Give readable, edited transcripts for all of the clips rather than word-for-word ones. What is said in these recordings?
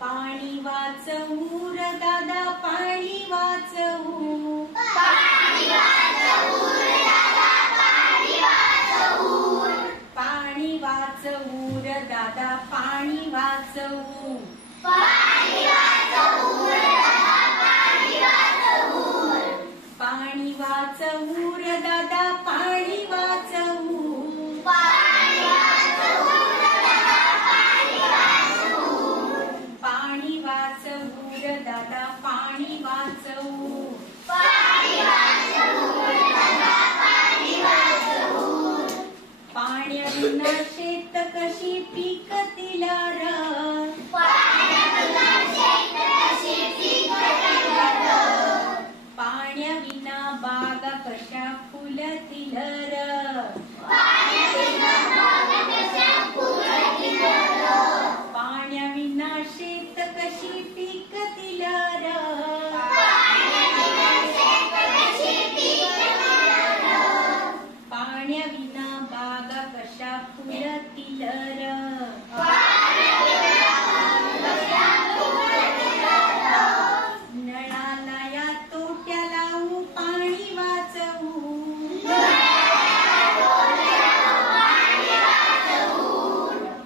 पाणी वाचवू र दादा पाणी वाचवू, पाणी वाचवू र दादा पाणी वाचवू, पाणी वाचवू र दादा पाणी वाचवू, पाणी वाचवू र दादा पाणी वाचवू, पाणी वाचवू र दादा पाणी वाचवू, पाणी वाचवू र दादा पाणी वाचवू, पाणी वाचवू र दादा पाणी वाचवू, पाणी वाचवू र दादा पाणी वाचवू, पाण्याविना शेत कशी पिकतील र, पाण्याविना शेत कशी पिकतील र, पाण्याविना बागा कशा फुलतील र, पाण्याविना बागा कशा फुलतील र, पाण्याविना शेत कशी पिकतील र, पाण्याविना शेत कशी पिकतील र, पाण्याविना बागा कशा फुलतील र, पाण्याविना बागा कशा फुलतील र, नळाला या तोट्या लावू पाणी वाचवू,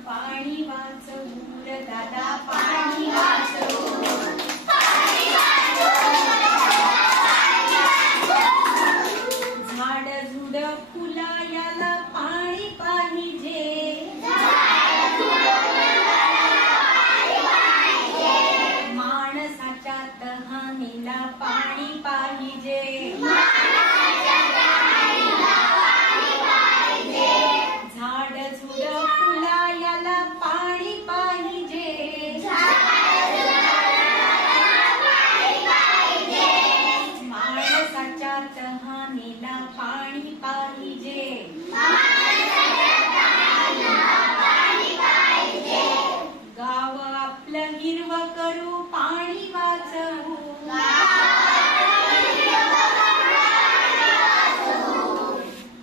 पाणी वाचवू र दादा पाणी वाचवू, झाड झुड फुला याला पाणी पाहिजे, माणसाच्या तहानेला पाणी पाहिजे, झाड झुड फुला याला पाणी पाहिजे, माणसाच्या तहानेला पाणी पाहिजे, गाव आपलं हिरवं करू पाणी वाचवू,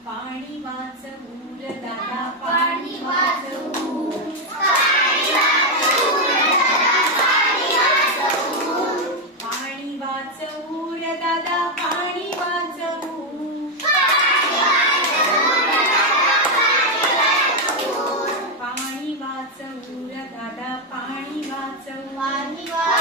पाणी वाचवू र दादा पाणी वाचवू, पाणी वाचवू र दादा पाणी वाचवू, पाणी वाचवू र दादा पाणी वाचवू, पाणी वाचवू